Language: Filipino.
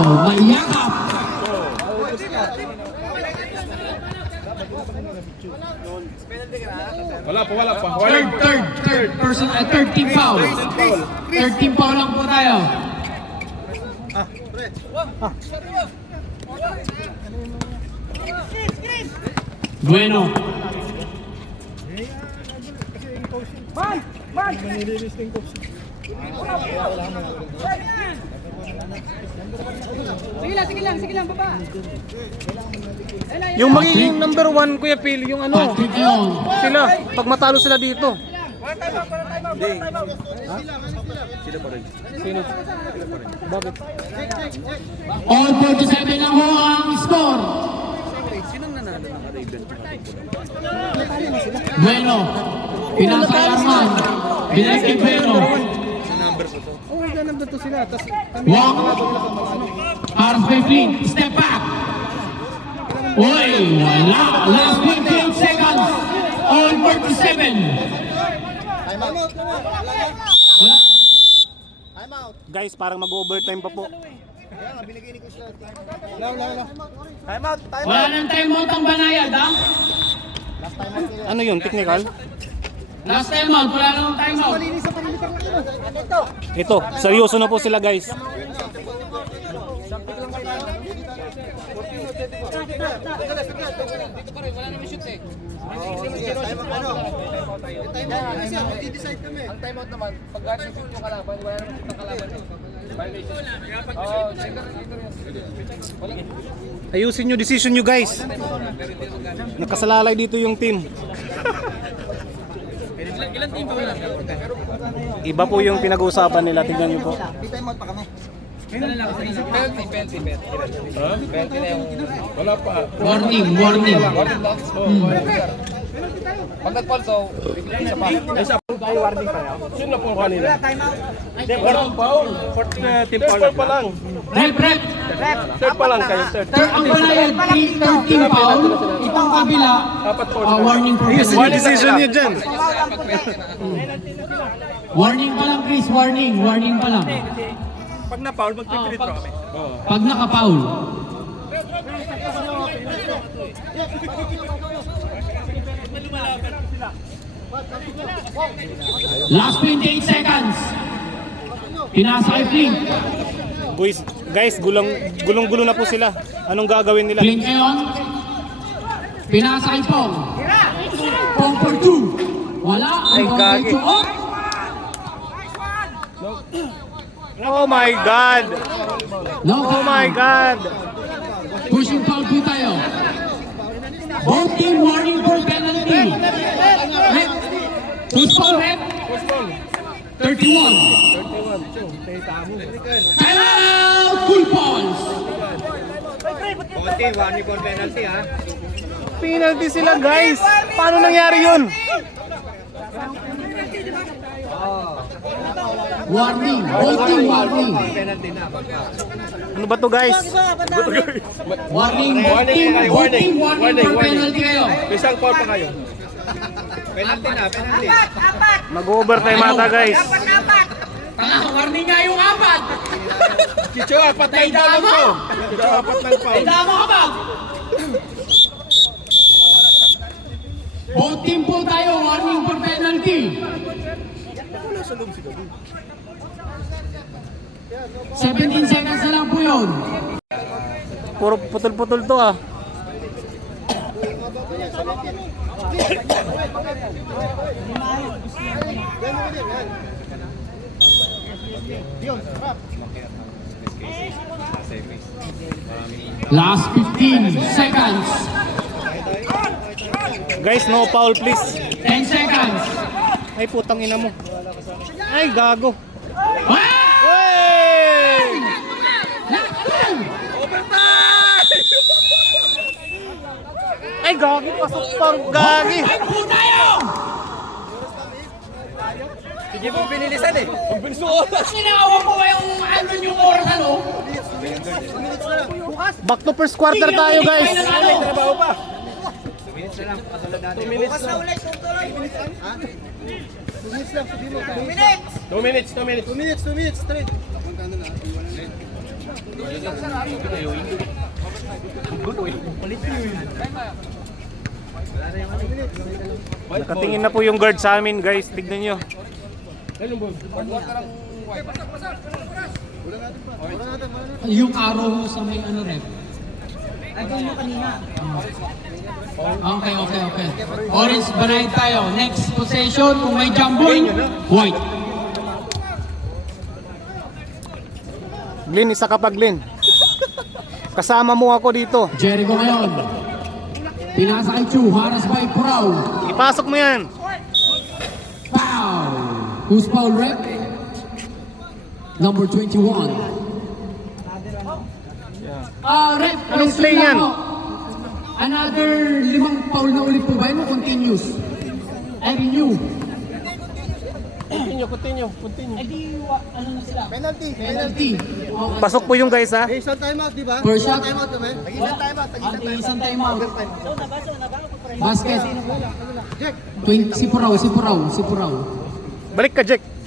Maiyakap! Wala pa. Third team foul. Third team foul lang po tayo. Bueno. Sige lang, baba. Yung magiging number 1, Kuya Phil, yung ano, Patrick Leon. sila, pag matalo sila dito. Sino? Bakit? All 47 lang ho ang score. Bueno. Pinasa kay Arman. Binalik kay Bueno. Oh, number 2 sila. Walk. Harus kay Flynn. Step back. Uy, wala. Last 28 seconds. All 47. Wala. Guys, parang mag-overtime pa po. Wala nang timeout ang Banayad, ha? Ano yun? Technical? Last timeout, wala nang timeout. Ito, seryoso na po sila, guys. Ang timeout naman, pag galing shoot yung kalaban, wala naman shoot ang kalaban. Ayusin nyo, decision nyo, guys. Nakasalalay dito yung team. Ilan team ba wala? Iba po yung pinag-uusapan nila. Tingnan nyo po. Penalty na yung... Wala pa. Warning. Pag nag-fall, so, isa pa. Sino na po kanina? Walang foul. Team foul pa lang. Rep. Third pa lang kayo, third. Ang Banayad, 13 foul. Itong kabila, warning for Ayusin yung decision nyo dyan. Warning pa lang, Chris. Warning pa lang. Pag na-foul, mag-3-3 kami. Pag naka-foul. Last 28 seconds. Pinasa kay Flynn. Guys, gulong-gulo na po sila. Anong gagawin nila? Flynn ngayon. Pinasa kay Pong. Pong for 2. Wala. Ay, gagi. Oh my God! No Oh my God! Pushing foul po tayo. Both team warning for penalty. Rep. Push foul, rep. 31. Time out! Full balls. Penalty sila, guys! Paano nangyari yun? Warning. Both team warning. Ano ba to, guys? Warning. Both team warning for penalty kayo. Isang foul pa kayo. Mag-overtime ata, guys. Warning nga yung 4. Chicho, apat na yung foul ko. Chicho, apat na yung foul. Ay, tama ka ba? Both team po tayo, warning for penalty. 17 seconds na lang po yun. Puro putol-putol to, ah. Last 15 seconds. Guys, no foul, please. 10 seconds. Ay, putang ina mo. Ay, gago. Hey! Ay, gagi. Pasok pang gagi. Ay, po tayo! Sige po pinilisan eh. Ang bilis ng oras. Sinawa mo ba yung yung oras, ano? Back to first quarter tayo, guys. Trabaho pa. 2 minutes na ulit. 2 minutes straight. Nakatingin na po yung guard sa amin guys. Tignan nyo. Yung arrow mo sa may ano rep. Ay, doon yung kanina. Okay. Orange banay tayo. Next possession, kung may jumble, white. Glenn, isa ka pa Glenn. Kasama mo ako dito. Jericho ngayon. Pinasa kay Chu, haras by Prau. Ipasok mo yan. Foul. Who's foul rep? Number 21. Rep, Anong play question yan? lang po. Another 5 foul na ulit po ba yun o continuous? I renew. Continue. Ay, di, ano na sila? Penalty. Okay. Pasok po yung guys ha. Isang timeout, di ba? First shot. Timeout kami. Tag-isang timeout, Isang time out. Basket. Si Puraw. Balik ka Jack.